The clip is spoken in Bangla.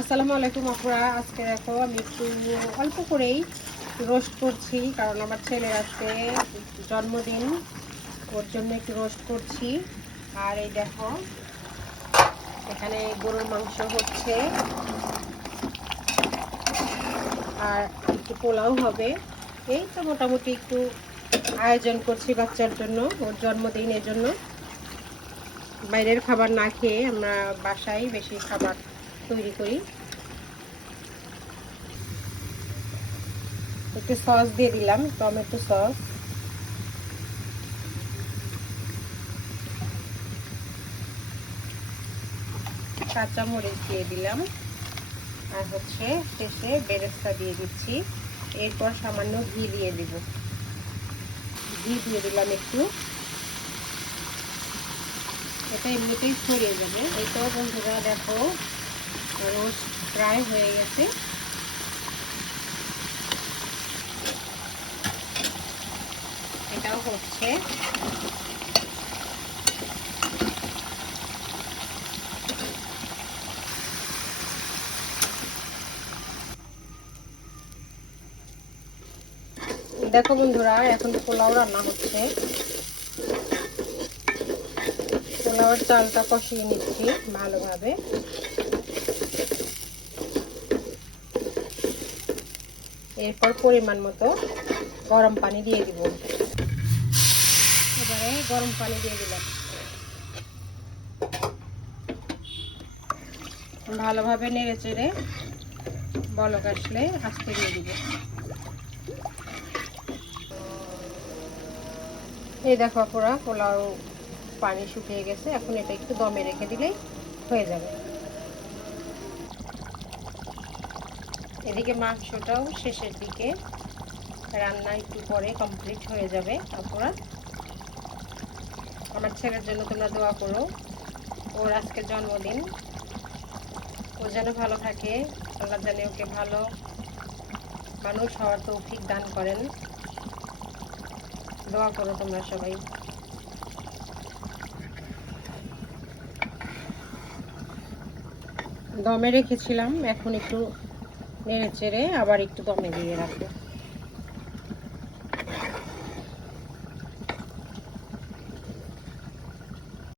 আসসালামু আলাইকুম আপুরা। আজকে দেখো আমি একটু অল্প করেই রোস্ট করছি, কারণ আমার ছেলের আজকে জন্মদিন, ওর জন্য একটু রোস্ট করছি। আর এই দেখো এখানে গরুর মাংস হচ্ছে, আর একটু পোলাও হবে। এই তো মোটামুটি একটু আয়োজন করছি বাচ্চার জন্য, ওর জন্মদিনের জন্য। বাইরের খাবার না খেয়ে আমরা বাসায় বেশি খাবার তৈরি করি। একটু সস দিয়ে দিলাম, টমেটো সস। কাঁচা মরিচ দিয়ে দিলাম, আর হচ্ছে শেষে বেরেস্তা দিয়ে দিচ্ছি। এরপর সামান্য ঘি দিয়ে দিব, ঘি দিয়ে দিলাম একটু। এটা এমনিতেই ছড়িয়ে যাবে। এই তো বন্ধুরা দেখো রোস্ট প্রায় হয়ে গেছে। এটাও হচ্ছে। দেখো বন্ধুরা এখন পোলাও রান্না হচ্ছে। পোলাওয়ের চালটা কষিয়ে নিচ্ছি ভালোভাবে। এরপর পরিমাণ মতো গরম পানি দিয়ে দিব। এবারে গরম পানি দিয়ে দিলাম, ভালোভাবে নেড়ে চেড়ে বলক আসলে আস্তে দিয়ে দিব। এই দেখো পুরা পোলাও পানি শুকিয়ে গেছে। এখন এটা একটু দমে রেখে দিলেই হয়ে যাবে। এদিকে মাংসটাও শেষের দিকে, রান্না একটু পরে কমপ্লিট হয়ে যাবে। আপুরা আমার ছেলের জন্য তোমরা দোয়া করো, ওর আজকে জন্মদিন, ও যেন ভালো থাকে। আল্লাহ জানে ওকে ভালো মানুষ হওয়ার তৌফিক দান করেন। দোয়া করো তোমরা সবাই। দমে রেখেছিলাম, এখন একটু নেড়ে চেড়ে আবার একটু দমে দিয়ে রাখবো।